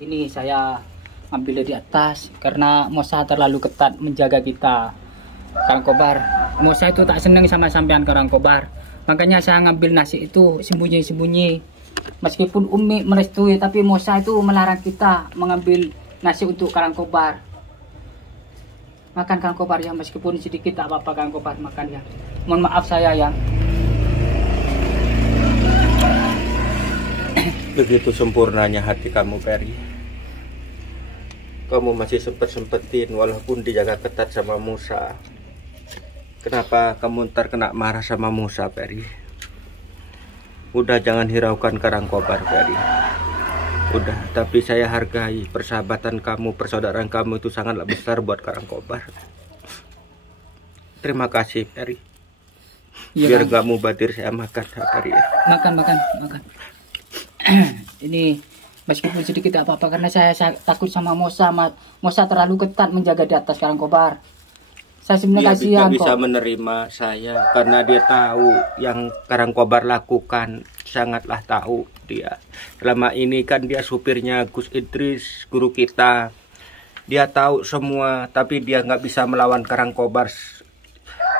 Ini saya ambil dari atas karena Mosa terlalu ketat menjaga kita, Karang Kobar. Mosa itu tak senang sama sampean, Karang Kobar. Makanya saya ngambil nasi itu sembunyi-sembunyi. Meskipun Umi merestui, tapi Mosa itu melarang kita mengambil nasi untuk Karang Kobar. Makan Karang Kobar ya, meskipun sedikit tak apa-apa Karang Kobar, makan ya. Mohon maaf saya ya. Begitu sempurnanya hati kamu, Peri. Kamu masih sempet-sempetin walaupun dijaga ketat sama Musa. Kenapa kamu ntar kena marah sama Musa, Peri? Udah, jangan hiraukan Karang Kobar, Peri. Udah, tapi saya hargai persahabatan kamu, persaudaraan kamu itu sangatlah besar buat Karang Kobar. Terima kasih, Peri. Ya, biar gak mubadir saya makan, Peri. Makan. Ini meskipun sedikit tak apa-apa karena saya takut sama Mosa. Mosa terlalu ketat menjaga di atas Karang Kobar. Saya sebenarnya kasihan kok. Dia bisa menerima saya karena dia tahu yang Karang Kobar lakukan, sangatlah tahu dia. Selama ini kan dia supirnya Gus Idris, guru kita. Dia tahu semua, tapi dia nggak bisa melawan Karang Kobar.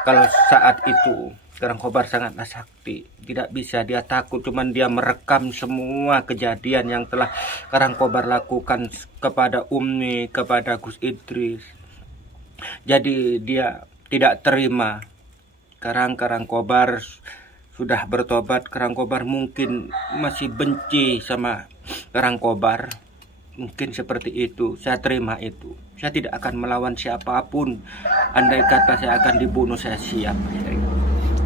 Kalau saat itu Karang Kobar sangatlah sakti, tidak bisa, dia takut, cuman dia merekam semua kejadian yang telah Karang Kobar lakukan kepada Umi, kepada Gus Idris. Jadi dia tidak terima. Karang Kobar sudah bertobat, Karang Kobar mungkin masih benci sama Karang Kobar. Mungkin seperti itu, saya terima itu. Saya tidak akan melawan siapapun. Andai kata saya akan dibunuh, saya siap.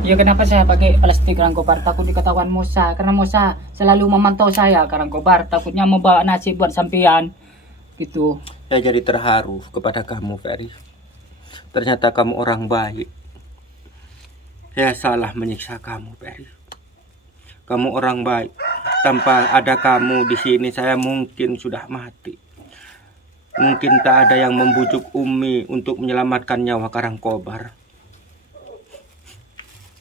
Ya kenapa saya pakai plastik Karang Kobar? Takut diketahuan Mosa, karena Mosa selalu memantau saya, Karang Kobar. Takutnya membawa nasi buat sampean gitu. Saya jadi terharu kepada kamu, Peri. Ternyata kamu orang baik. Saya salah menyiksa kamu, Peri. Kamu orang baik. Tanpa ada kamu di sini, saya mungkin sudah mati. Mungkin tak ada yang membujuk Umi untuk menyelamatkan nyawa Karang Kobar.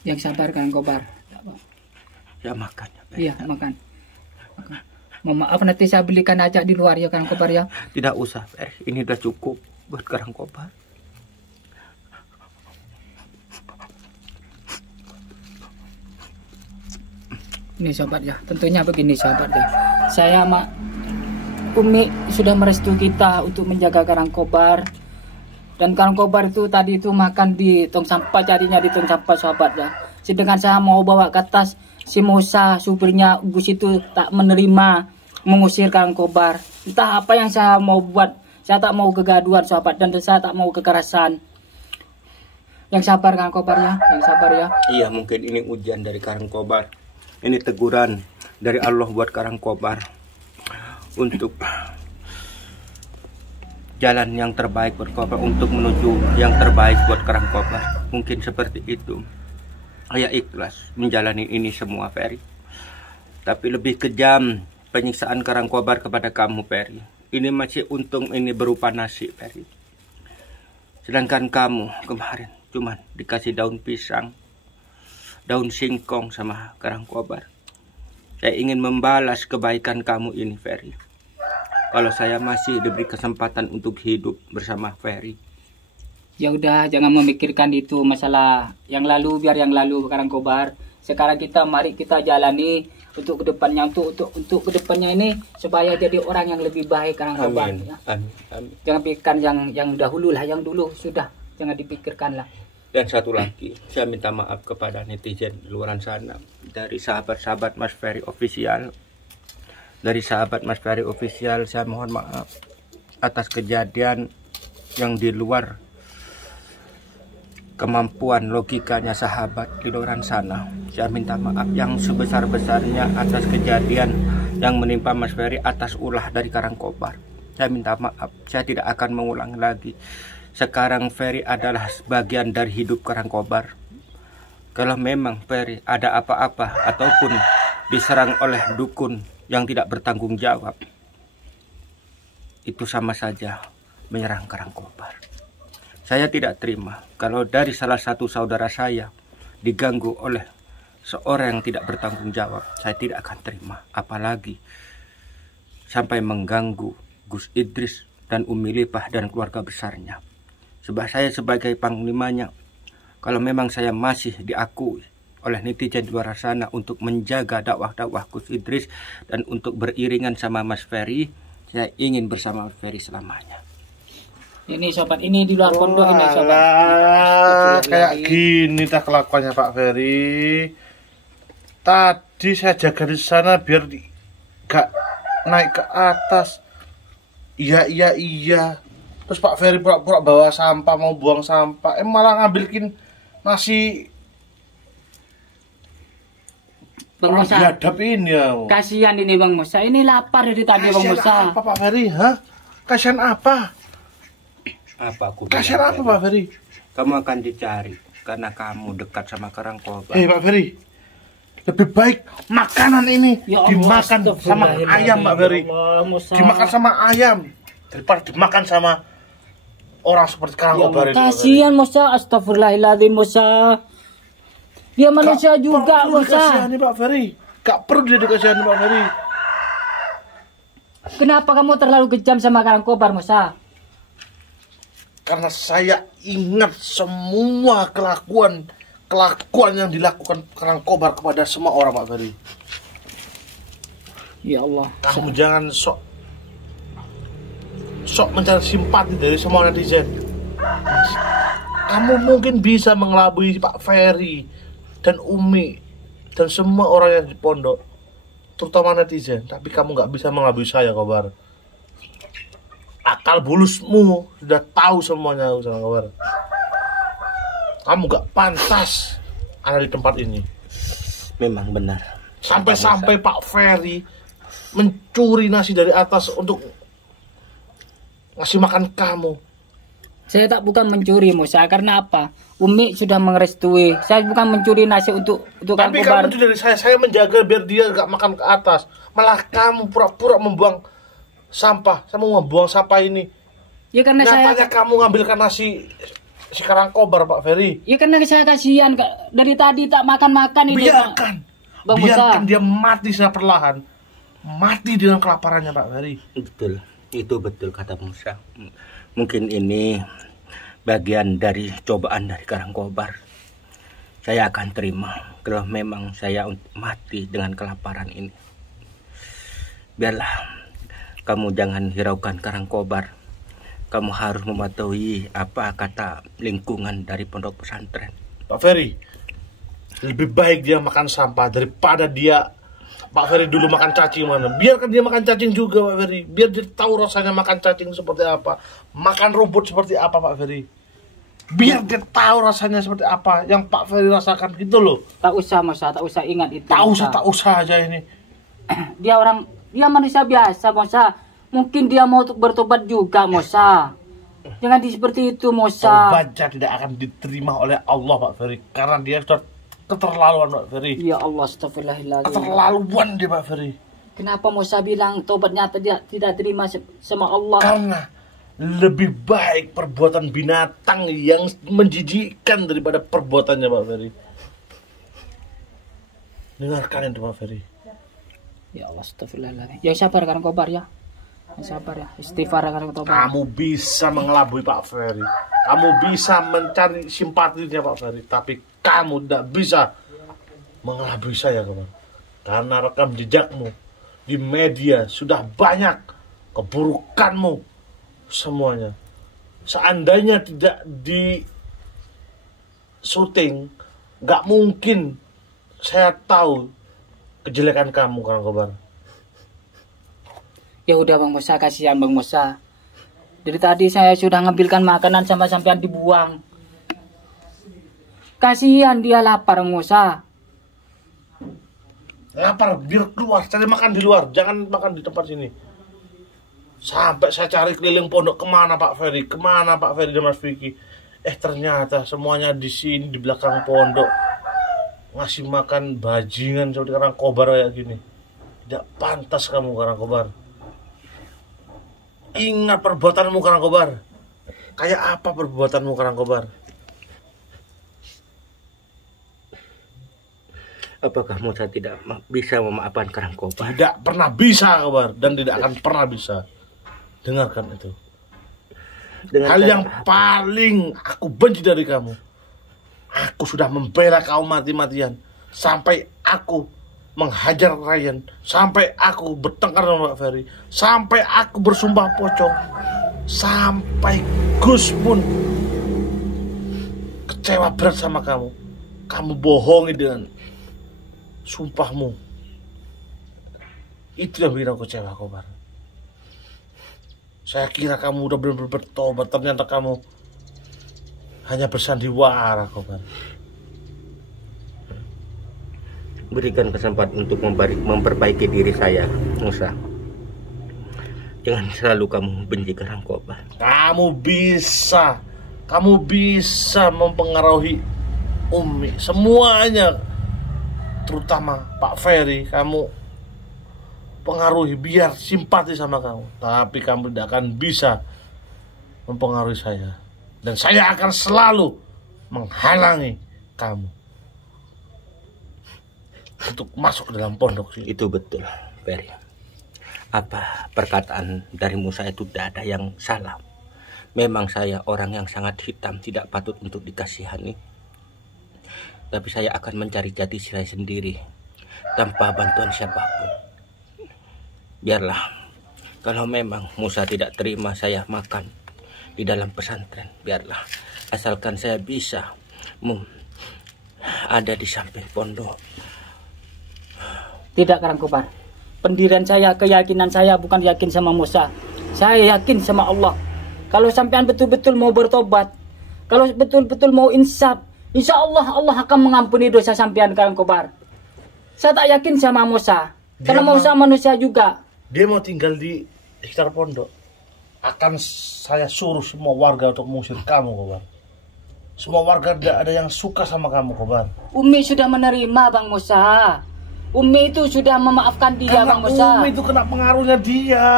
Yang sabar Karang Kobar. Ya makan ya. Iya makan. Mohon maaf nanti saya belikan aja di luar ya Karang Kobar ya. Tidak usah, ini udah cukup buat Karang Kobar. Ini sahabat ya, tentunya begini sahabat ya. Saya Umi sudah merestui kita untuk menjaga Karang Kobar. Dan Karang Kobar itu tadi itu makan di tong sampah, jadinya di tong sampah sahabat ya. Sedangkan saya mau bawa ke atas, si Musa supirnya Gus itu tak menerima, mengusir Karang Kobar. Entah apa yang saya mau buat, saya tak mau kegaduhan sahabat, dan saya tak mau kekerasan. Yang sabar Karang Kobar ya, yang sabar ya. Iya, mungkin ini ujian dari Karang Kobar. Ini teguran dari Allah buat Karang Kobar untuk jalan yang terbaik buat Kobar, untuk menuju yang terbaik buat Karang Kobar. Mungkin seperti itu. Saya ikhlas menjalani ini semua, Peri. Tapi lebih kejam penyiksaan Karang Kobar kepada kamu, Peri. Ini masih untung ini berupa nasi, Peri. Sedangkan kamu kemarin cuman dikasih daun pisang, daun singkong sama Karang Kobar. Saya ingin membalas kebaikan kamu ini, Ferry. Kalau saya masih diberi kesempatan untuk hidup bersama Ferry. Ya udah, jangan memikirkan itu masalah yang lalu, biar yang lalu Karang Kobar. Sekarang mari kita jalani untuk kedepannya, untuk kedepannya ini supaya jadi orang yang lebih baik Karang Kobar. Ya. Amin. Amin. Jangan pikirkan yang dahulu lah, yang dulu sudah jangan dipikirkan lah. Dan satu lagi, saya minta maaf kepada netizen di luar sana, dari sahabat-sahabat Mas Ferry Official. Dari sahabat Mas Ferry Official, saya mohon maaf atas kejadian yang di luar kemampuan logikanya sahabat di luar sana. Saya minta maaf yang sebesar-besarnya atas kejadian yang menimpa Mas Ferry atas ulah dari Karang Kobar. Saya minta maaf, saya tidak akan mengulang lagi. Sekarang Ferry adalah bagian dari hidup Karang Kobar. Kalau memang Ferry ada apa-apa ataupun diserang oleh dukun yang tidak bertanggung jawab, itu sama saja menyerang Karang Kobar. Saya tidak terima kalau dari salah satu saudara saya diganggu oleh seorang yang tidak bertanggung jawab. Saya tidak akan terima, apalagi sampai mengganggu Gus Idris dan Umi Lipah dan keluarga besarnya. Sebab saya sebagai panglimanya, kalau memang saya masih diakui oleh netizen di luar sana untuk menjaga dakwah-dakwah Gus Idris dan untuk beriringan sama Mas Ferry, saya ingin bersama Mas Ferry selamanya. Ini sobat, ini di luar pondok ini sobat. Kayak gini tak kelakuannya Pak Ferry. Tadi saya jaga di sana biar gak naik ke atas. Iya. Terus Pak Ferry pura-pura bawa sampah, mau buang sampah, malah ngambilkin nasi. Bang Musa, dihadapin ya. kasihan ini Bang Musa. Ini lapar dari tadi Bang Musa. Kasihan apa Pak Ferry? Hah? Kasihan apa? Apa aku Kasihan apa Pak Ferry? Kamu akan dicari karena kamu dekat sama Karangkobar. Pak Ferry, lebih baik makanan ini Ya Allah, dimakan sama ayam Pak Ferry. Dimakan sama ayam daripada dimakan sama orang seperti Karangkobar ini. Kasihan Musa, astagfirullahaladzim Musa. Dia manusia juga Musa. Dikasihani Pak Ferry. Gak perlu dia dikasihani Pak Ferry. Kenapa kamu terlalu kejam sama Karangkobar Musa? Karena saya ingat semua kelakuan yang dilakukan Karangkobar kepada semua orang Pak Ferry. Ya Allah. Kamu jangan sok mencari simpati dari semua netizen. Kamu mungkin bisa mengelabui Pak Ferry dan Umi dan semua orang yang di pondok, terutama netizen, tapi kamu nggak bisa mengelabui saya, Kobar. Akal bulusmu sudah tahu semuanya, Kobar. Kamu nggak pantas ada di tempat ini. Memang benar. Sampai-sampai Pak Ferry mencuri nasi dari atas untuk ngasih makan kamu. Saya bukan mencuri Musa, karena apa? Umi sudah merestui. Saya bukan mencuri nasi untuk Tapi Karangkobar. kamu itu dari saya menjaga biar dia gak makan ke atas. Malah kamu pura-pura membuang sampah. Sama membuang sampah ini. Ya karena Nyatanya kamu ngambilkan nasi si Karangkobar Pak Ferry. Ya karena saya kasihan dari tadi tak makan-makan ini. Biarkan. Bang Biarkan Musa. dia mati secara perlahan. Mati dengan kelaparannya Pak Ferry. Betul, itu betul kata Musa. Mungkin ini bagian dari cobaan dari Karangkobar. Saya akan terima kalau memang saya mati dengan kelaparan ini. Biarlah, kamu jangan hiraukan Karangkobar. Kamu harus mematuhi apa kata lingkungan dari pondok pesantren. Pak Ferry, lebih baik dia makan sampah daripada dia Pak Ferry dulu makan cacing mana. Biarkan dia makan cacing juga Pak Ferry. Biar dia tahu rasanya makan cacing seperti apa. Makan rumput seperti apa Pak Ferry. Biar dia tahu rasanya seperti apa yang Pak Ferry rasakan gitu loh. Tak usah Musa, tak usah ingat itu. Tak Musa. usah aja ini. Dia manusia biasa Musa. Mungkin dia mau bertobat juga Musa. Jangan seperti itu Musa. Tobatnya tidak akan diterima oleh Allah Pak Ferry. Karena dia sudah keterlaluan Pak Ferry. Ya Allah, astagfirullahaladzim. Keterlaluan dia Pak Ferry. Kenapa Musa bilang tobatnya tidak terima sama Allah? Karena lebih baik perbuatan binatang yang menjijikkan daripada perbuatannya Pak Ferry. Dengarkan itu Pak Ferry. Ya Allah, astagfirullahaladzim. Yang sabar Karangkobar ya. Yang sabar ya. Istighfar Karangkobar. Kamu bisa mengelabui Pak Ferry. Kamu bisa mencari simpatinya Pak Ferry. Tapi kamu tidak bisa mengelabui saya kawan. Karena rekam jejakmu di media sudah banyak keburukanmu semuanya. Seandainya tidak di syuting, nggak mungkin saya tahu kejelekan kamu Karangkobar. Ya udah Bang Musa, kasihan Bang Musa. Dari tadi saya sudah ngambilkan makanan sama sampean dibuang. Kasihan dia lapar Bang Musa. Lapar, biar keluar, cari makan di luar, jangan makan di tempat sini. Sampai saya cari keliling pondok, kemana Pak Ferry, dan Mas Vicky. Ternyata semuanya di sini, di belakang pondok. Ngasih makan bajingan seperti Karangkobar kayak gini. Tidak pantas kamu Karangkobar. Ingat perbuatanmu Karangkobar. Kayak apa perbuatanmu Karangkobar? Apakah Musa tidak bisa memaafkan Karangkobar? Tidak pernah bisa Kobar, dan tidak akan pernah bisa. dengarkan itu. Dengan Hal cara yang paling aku benci dari kamu, aku sudah membela kau mati-matian, sampai aku menghajar Ryan, sampai aku bertengkar dengan Pak Ferry, sampai aku bersumpah pocong, sampai Gus pun kecewa berat sama kamu. Kamu bohongi dengan sumpahmu. Itu yang bikin aku kecewa, Kobar. Saya kira kamu udah benar-benar bertobat, ternyata kamu hanya bersandiwara, Kobar. Berikan kesempatan untuk memperbaiki diri saya, Musa. Jangan selalu kamu benci Karangkobar. Kamu bisa mempengaruhi Umi, semuanya, terutama Pak Ferry. Kamu pengaruhi biar simpati sama kamu, tapi kamu tidak akan bisa mempengaruhi saya, dan saya akan selalu menghalangi kamu untuk masuk ke dalam pondok sini. Itu betul, Ferry. Apa perkataan dari Musa itu tidak ada yang salah. Memang saya orang yang sangat hitam, tidak patut untuk dikasihani. Tapi saya akan mencari jati saya sendiri tanpa bantuan siapapun. Biarlah, kalau memang Musa tidak terima saya makan di dalam pesantren, biarlah. Asalkan saya bisa ada di samping pondok. Tidak, Karangkobar. Pendirian saya, keyakinan saya bukan yakin sama Musa. Saya yakin sama Allah. Kalau sampean betul-betul mau bertobat, kalau betul-betul mau insaf, insya Allah Allah akan mengampuni dosa sampean, Karangkobar. Saya tak yakin sama Musa, karena Musa manusia juga. Dia mau tinggal di sekitar pondok. Akan saya suruh semua warga untuk mengusir kamu, Kobar. Semua warga tidak ada yang suka sama kamu, Kobar. Umi sudah menerima, Bang Musa. Umi itu sudah memaafkan dia, Karena Bang Musa. Umi itu kena pengaruhnya dia.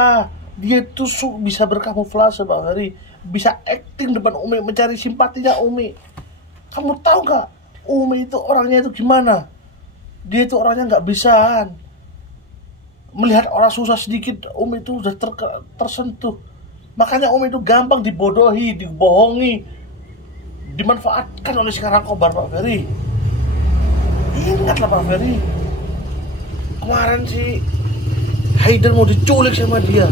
Dia itu bisa berkamuflase, Pak Ferry. Bisa acting depan Umi, mencari simpatinya Umi. Kamu tahu gak, Umi itu orangnya itu gimana? Dia itu orangnya gak bisaan. Melihat orang susah sedikit, Umi itu udah tersentuh. Makanya Umi itu gampang dibodohi, dibohongi, dimanfaatkan oleh Karangkobar, Pak Ferry. Ingatlah, Pak Ferry. Kemarin si Haidar mau diculik sama dia.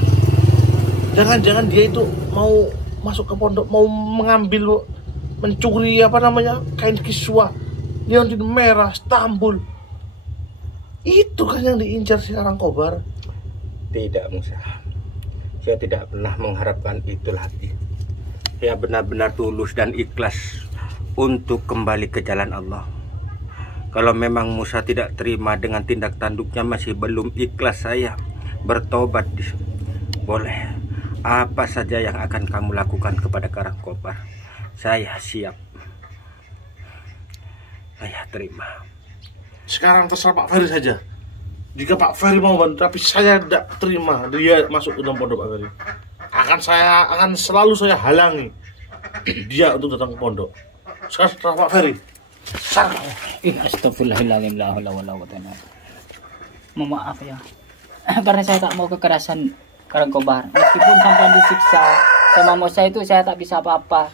Jangan-jangan dia itu mau masuk ke pondok, mau mengambil, mencuri kain kiswah liontin merah Istanbul. Itu kan yang diincar si Karangkobar. Tidak, Musa. Saya tidak pernah mengharapkan itu lagi. Saya benar-benar tulus dan ikhlas untuk kembali ke jalan Allah. Kalau memang Musa tidak terima dengan tindak tanduknya, masih belum ikhlas saya bertobat, boleh. Apa saja yang akan kamu lakukan kepada Karangkobar, saya siap. Saya terima. Sekarang terserah Pak Ferry saja. Jika Pak Ferry mau bantu, tapi saya tidak terima dia masuk ke dalam pondok, Pak Ferry. Akan selalu saya halangi dia untuk datang ke pondok. Sekarang terserah Pak Ferry. Astagfirullahaladzim, la haula wala quwwata illa billah. Mohon maaf ya, karena saya tak mau kekerasan Karangkobar. Meskipun sampai disiksa sama Musa itu, saya tak bisa apa-apa.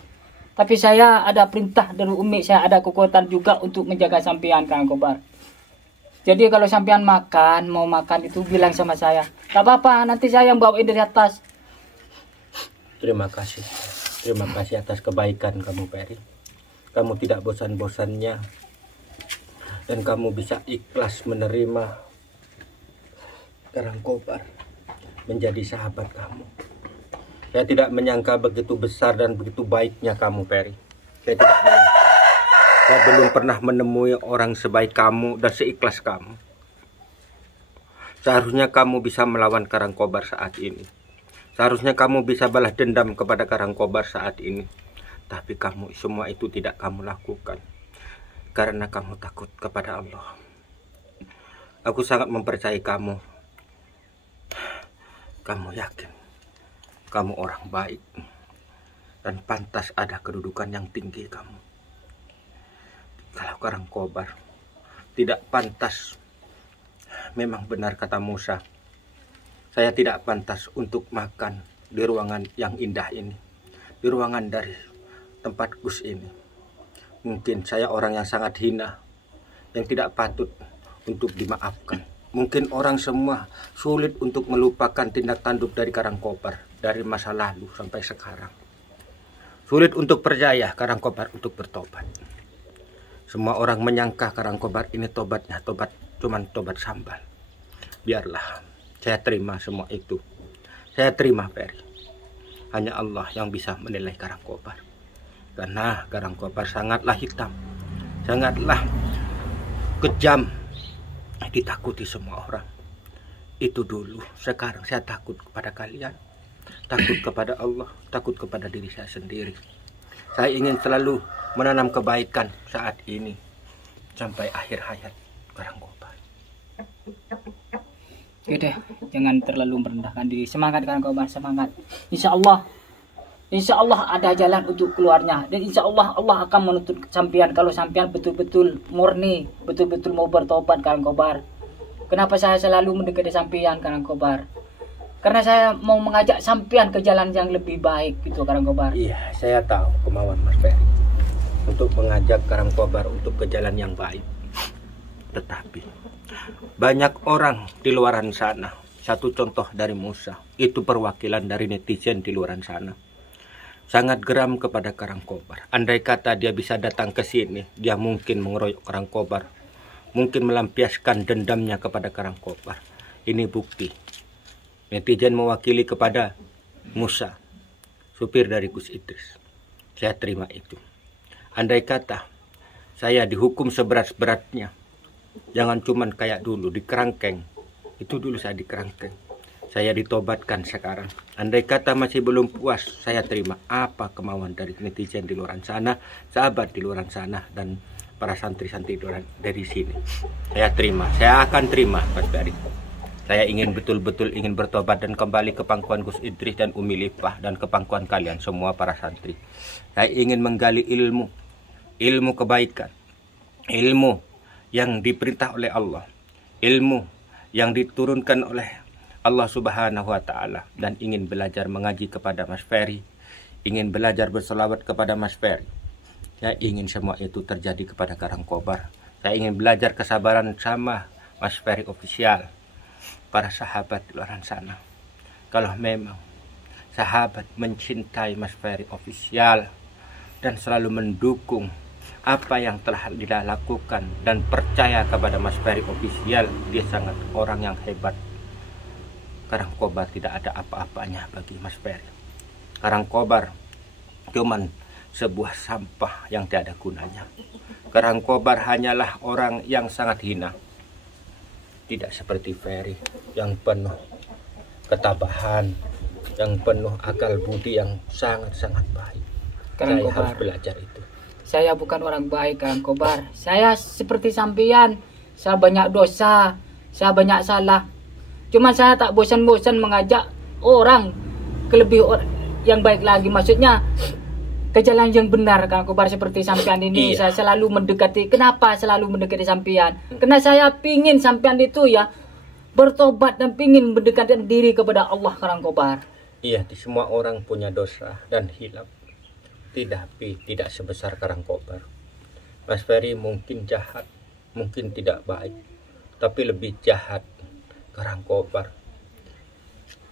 Tapi saya ada perintah dari Umi, saya ada kekuatan juga untuk menjaga sampean, Karangkobar. Jadi kalau sampean mau makan itu bilang sama saya. Tak apa-apa, nanti saya yang bawain dari atas. Terima kasih atas kebaikan kamu, Ferry. Kamu tidak bosan-bosannya dan kamu bisa ikhlas menerima Karangkobar menjadi sahabat kamu. Saya tidak menyangka begitu besar dan begitu baiknya kamu, Ferry. Saya tidak menyangka. Saya belum pernah menemui orang sebaik kamu dan seikhlas kamu. Seharusnya kamu bisa melawan Karangkobar saat ini. Seharusnya kamu bisa balas dendam kepada Karangkobar saat ini. Tapi kamu semua itu tidak kamu lakukan karena kamu takut kepada Allah. Aku sangat mempercayai kamu. Kamu yakin kamu orang baik dan pantas ada kedudukan yang tinggi kamu. Kalau Karangkobar tidak pantas, memang benar kata Musa. Saya tidak pantas untuk makan di ruangan yang indah ini, di ruangan dari tempat Gus ini. Mungkin saya orang yang sangat hina, yang tidak patut untuk dimaafkan. Mungkin orang semua sulit untuk melupakan tindak tanduk dari Karangkobar dari masa lalu sampai sekarang. Sulit untuk percaya Karangkobar untuk bertobat. Semua orang menyangka Karangkobar ini tobatnya cuman tobat sambal. Biarlah, saya terima semua itu. Saya terima, Ferry. Hanya Allah yang bisa menilai Karangkobar. Karena Karangkobar sangatlah hitam, sangatlah kejam, ditakuti semua orang. Itu dulu. Sekarang saya takut kepada kalian, takut kepada Allah, takut kepada diri saya sendiri. Saya ingin selalu menanam kebaikan saat ini sampai akhir hayat Karangkobar. Oke deh, jangan terlalu merendahkan diri. Semangat Karangkobar, semangat. Insya Allah ada jalan untuk keluarnya. Dan insya Allah Allah akan menuntut sampean kalau sampean betul-betul murni, betul-betul mau bertobat Karangkobar. Kenapa saya selalu mendekati sampean Karangkobar? Karena saya mau mengajak sampean ke jalan yang lebih baik gitu Karangkobar. Iya, saya tahu kemauan Mas Ferry untuk mengajak Karangkobar untuk ke jalan yang baik. Tetapi banyak orang di luaran sana, satu contoh dari Musa, itu perwakilan dari netizen di luaran sana, sangat geram kepada Karangkobar. Andai kata dia bisa datang ke sini, dia mungkin mengeroyok Karangkobar, mungkin melampiaskan dendamnya kepada Karangkobar. Ini bukti netizen mewakili kepada Musa, supir dari Gus Idris. Saya terima itu. Andai kata saya dihukum seberat-beratnya, jangan cuman kayak dulu di kerangkeng. Itu dulu saya di kerangkeng. Saya ditobatkan sekarang. Andai kata masih belum puas, saya terima apa kemauan dari netizen di luar sana, sahabat di luar sana, dan para santri-santri dari sini. Saya terima, saya akan terima, Mas Ferry. Saya ingin betul-betul ingin bertobat dan kembali ke pangkuan Gus Idris dan Umi Lipah dan ke pangkuan kalian semua para santri. Saya ingin menggali ilmu kebaikan, ilmu yang diperintah oleh Allah, ilmu yang diturunkan oleh Allah Subhanahu wa Ta'ala, dan ingin belajar mengaji kepada Mas Ferry, ingin belajar berselawat kepada Mas Ferry. Saya ingin semua itu terjadi kepada Karangkobar. Saya ingin belajar kesabaran sama Mas Ferry official. Para sahabat di luar sana, kalau memang sahabat mencintai Mas Ferry official dan selalu mendukung apa yang telah dilakukan dan percaya kepada Mas Ferry official, dia sangat orang yang hebat. Karangkobar tidak ada apa-apanya bagi Mas Ferry. Karangkobar cuman sebuah sampah yang tiada gunanya. Karangkobar hanyalah orang yang sangat hina. Tidak seperti Ferry yang penuh ketabahan, yang penuh akal budi yang sangat-sangat baik. Saya harus belajar itu. Saya bukan orang baik Karangkobar. Saya seperti sampean. Saya banyak dosa, saya banyak salah. Cuma saya tak bosan-bosan mengajak orang ke lebih yang baik lagi. Maksudnya ke jalan yang benar Karangkobar seperti sampean ini. Iya. Saya selalu mendekati. Kenapa selalu mendekati sampean? Karena saya pingin sampean itu ya bertobat dan pingin mendekatkan diri kepada Allah Karangkobar. Iya, semua orang punya dosa dan hilaf. Tapi tidak sebesar Karangkobar. Mas Ferry mungkin jahat, mungkin tidak baik, tapi lebih jahat Karangkobar.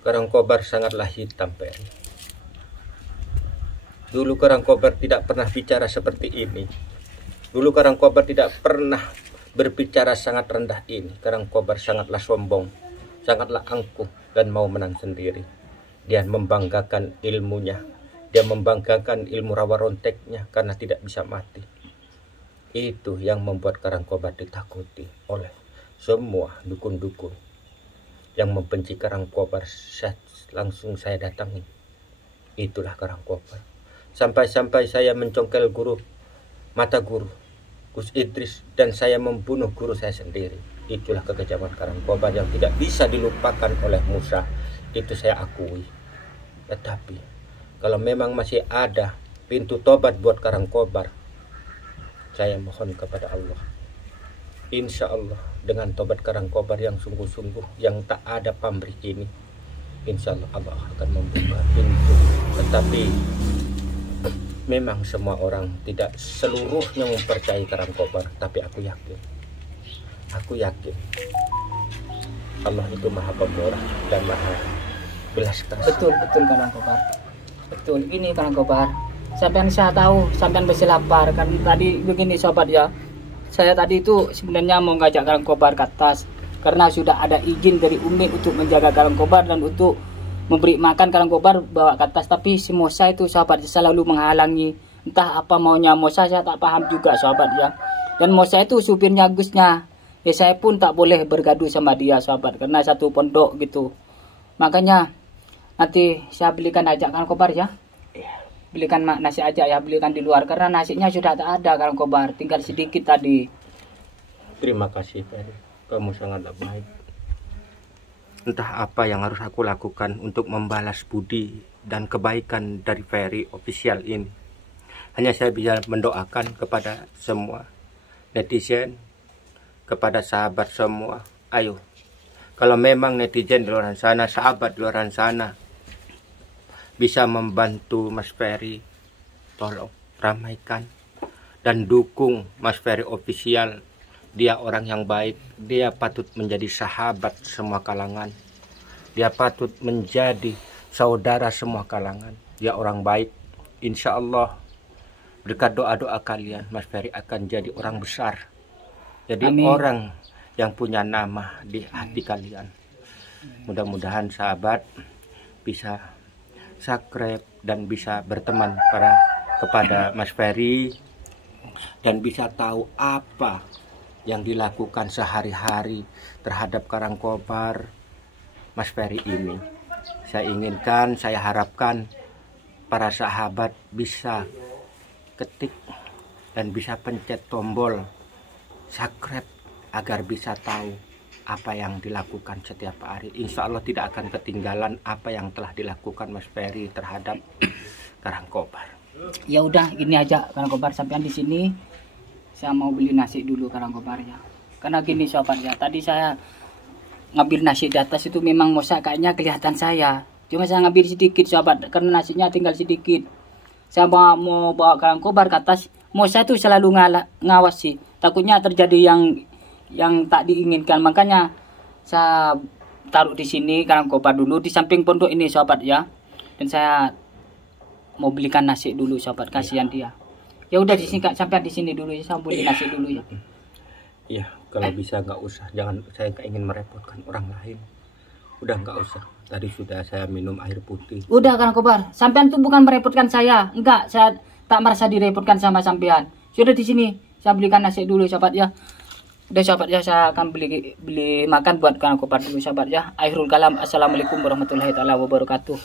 Karangkobar sangatlah hitam, Ferry. Dulu Karangkobar tidak pernah bicara seperti ini. Dulu Karangkobar tidak pernah berbicara sangat rendah ini. Karangkobar sangatlah sombong, sangatlah angkuh dan mau menang sendiri. Dia membanggakan ilmunya. Dia membanggakan ilmu rawa ronteknya karena tidak bisa mati. Itu yang membuat Karangkobar ditakuti oleh semua dukun-dukun yang membenci Karangkobar. Langsung saya datangi. Itulah Karangkobar. Sampai-sampai saya mencongkel mata guru Gus Idris, dan saya membunuh guru saya sendiri. Itulah kekejaman Karangkobar yang tidak bisa dilupakan oleh Musa. Itu saya akui. Tetapi kalau memang masih ada pintu tobat buat Karangkobar, saya mohon kepada Allah. Insya Allah dengan tobat Karangkobar yang sungguh-sungguh, yang tak ada pamrih ini, insya Allah Allah akan membuka pintu. Tetapi memang semua orang tidak seluruhnya mempercayai Karangkobar, tapi aku yakin Allah itu maha pemurah dan maha belas kasih. Betul Karangkobar. Betul, ini Karangkobar. Sampean saya tahu, sampean masih lapar kan. Tadi begini sobat ya. Saya tadi itu sebenarnya mau ngajak Karangkobar ke atas karena sudah ada izin dari Umi untuk menjaga Karangkobar dan untuk memberi makan Karangkobar bawa ke atas. Tapi si Mosa itu sahabat selalu menghalangi. Entah apa maunya Mosa, saya tak paham juga sahabat ya. Dan Mosa itu supirnya Gusnya. Ya saya pun tak boleh bergaduh sama dia sahabat karena satu pondok gitu. Makanya nanti saya belikan aja Karangkobar ya. Belikan nasi aja ya, belikan di luar karena nasinya sudah tak ada Karangkobar, tinggal sedikit tadi. Terima kasih Ferry, kamu sangatlah baik. Entah apa yang harus aku lakukan untuk membalas budi dan kebaikan dari Ferry official ini. Hanya saya bisa mendoakan kepada semua netizen, kepada sahabat semua. Ayo, kalau memang netizen di luar sana, sahabat di luar sana bisa membantu Mas Ferry, tolong ramaikan dan dukung Mas Ferry official. Dia orang yang baik, dia patut menjadi sahabat semua kalangan, dia patut menjadi saudara semua kalangan. Dia orang baik. Insya Allah berkat doa-doa kalian, Mas Ferry akan jadi orang besar, jadi Amin. orang yang punya nama di hati kalian. Mudah-mudahan sahabat bisa subscribe dan bisa berteman kepada Mas Ferry dan bisa tahu apa yang dilakukan sehari-hari terhadap Karangkobar Mas Ferry ini. Saya inginkan, saya harapkan para sahabat bisa ketik dan bisa pencet tombol subscribe agar bisa tahu apa yang dilakukan setiap hari. Insya Allah tidak akan ketinggalan apa yang telah dilakukan Mas Ferry terhadap Karangkobar. Ya udah, ini aja Karangkobar sampean di sini. Saya mau beli nasi dulu Karangkobar ya. Karena gini sobat ya, tadi saya ngambil nasi di atas itu memang Mosa kayaknya kelihatan saya. Cuma saya ngambil sedikit sobat karena nasinya tinggal sedikit. Saya mau bawa Karangkobar ke atas, Mosa itu selalu ngawasi. Takutnya terjadi yang tak diinginkan, makanya saya taruh di sini Karangkobar dulu di samping pondok ini sobat ya. Dan saya mau belikan nasi dulu sobat, kasihan dia. Ya udah di sini sampai di sini dulu ya, saya beli nasi dulu ya. Iya, kalau bisa nggak usah, jangan, saya nggak ingin merepotkan orang lain. Udah nggak usah. Tadi sudah saya minum air putih. Udah Karangkobar, sampean tuh bukan merepotkan saya. Enggak, saya tak merasa direpotkan sama sampean. Sudah di sini, saya belikan nasi dulu sobat ya. Udah sahabat ya, saya akan beli makan buat Karangkobar dulu sahabat ya. Akhirul kalam, assalamualaikum warahmatullahi wabarakatuh.